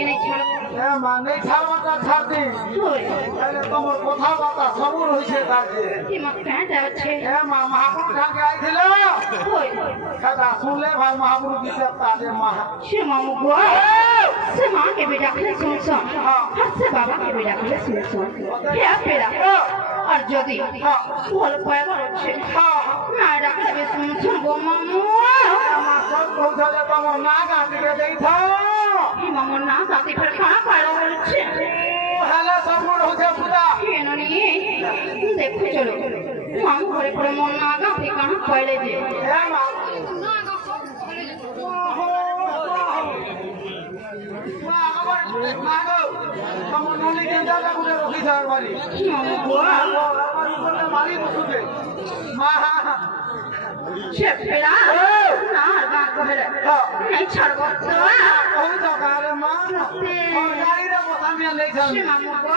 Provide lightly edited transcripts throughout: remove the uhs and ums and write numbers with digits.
के नहीं छाड़ এ মা নেই ছাড়বাটা ছাড়তি होय তাহলে তোমার কথা বাতা সবুর হইছে তাকে कि मत कहां जावे छे এ মা মহাপুরুষ ठाके आइছিল होय দাদা শুনলে ভাই মহাপুরুষ বিদেব তাদের মা से मामू गो से मां के बेटा के सुन सुन हां से बाबा के बेटा के सुन सुन क्या पेड़ा और जदी बोल पाएगा छे ना डाके सुन सुन गो मामू মা সব পৌঁছালে তোমার না গাঁদিকে দেইথা मामू ना साथी फिर खाना खाला छे হেলে সবুর হইছে পুরা केनो नी देखो चलो मामू घरे पर मन ना गाती कहां पहले जे এ মা তোমার নলি কেন্দ্র করে রখি যাওয়ার বাড়ি मामू गो মারি বসুতে মা छे पेड़ा ना गा कहले नहीं छड़बो तो কই দরকারে মা গাড়ি রে বসামিয়া লই যাও से मामू गो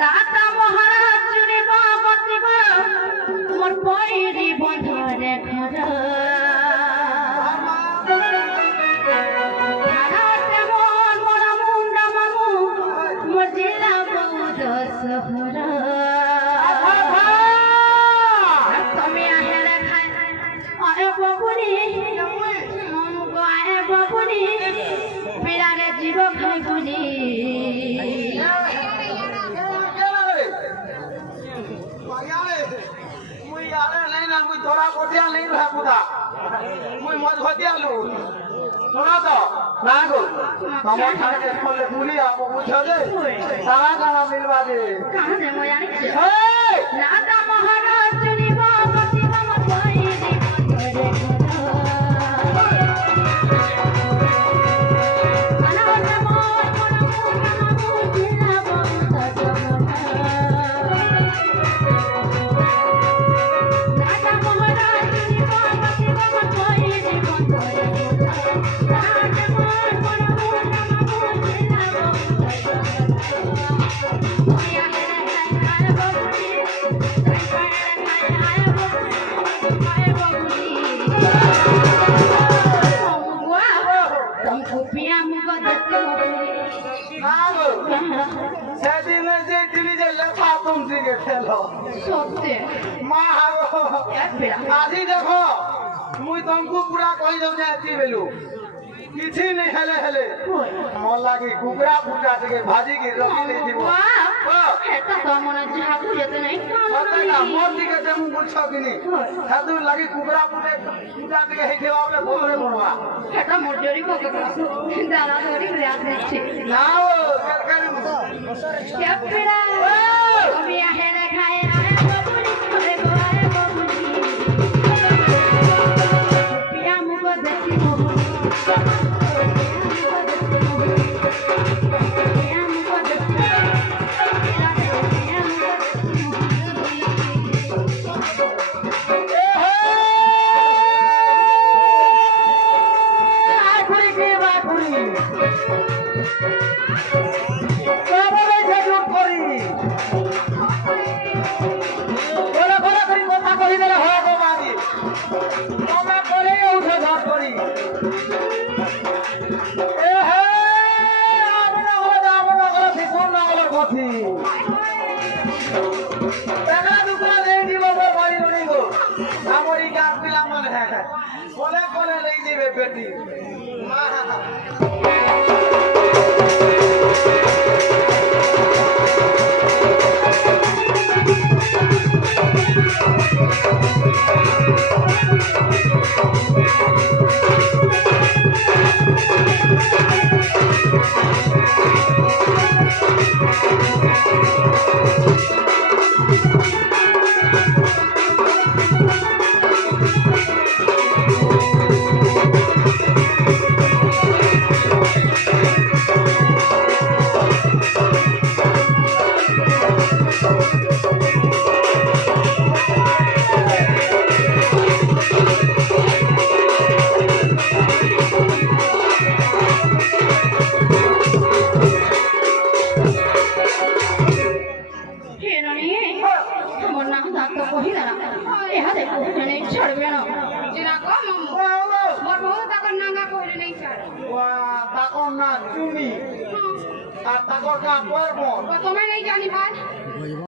लाता महाराज चुने बाबती गो मोर पैरी बंधरे घर हाराते मन मोरा मुंडा मामू मोर जिला बहुत सहरा তুমি আহেলে খাই আরে বাবুনি মামু গো আরে বাবুনি বিরারে জীব খাই বুঝি মুই ধরা কঠিয়া নেই ভাবুদা মুই মজ ঘটিয়া লু শোনা তো না গো তোমার ঠাকে খোলে মুলি আবো বুঝলে সারা গানা মিলবা দে কাহা দে মই আনিছে এই নাদা মহারাজ চুনি বাবতি মামা কই দি করে আনাতে মোর মোর মামু জিলা বন্ধ নাদা মহারাজ চুনি বাবতি মামা কই দি বন্ধ আনাতে মোর মোর মামু জিলা না গো সেদিনে যে দিলি যে লেখা তুমি দিকে ফেলো মা গো আজি দেখো মুই তমকু পুরা কই যাও যে আতি বেলু কিছু নেই হেলে হেলে মন লাগি কুকুরা ফুটা থেকে ভাজি কি রকি নেই দিব মোর দিকে যেমন বুঝছ কিনি সাধু লাগি কুকুরা ফুটে ফুটা থেকে হেঁটে বাবলে বলে বড়বা না ও বলে বলে লেগে যাবে বেটি মা छड़बे ना जिना को मोर बहुत तक नांगा कोइले नहीं छ তাকর না চুমি আর তাকর কা পর্বত তোমার এই জানি ভাই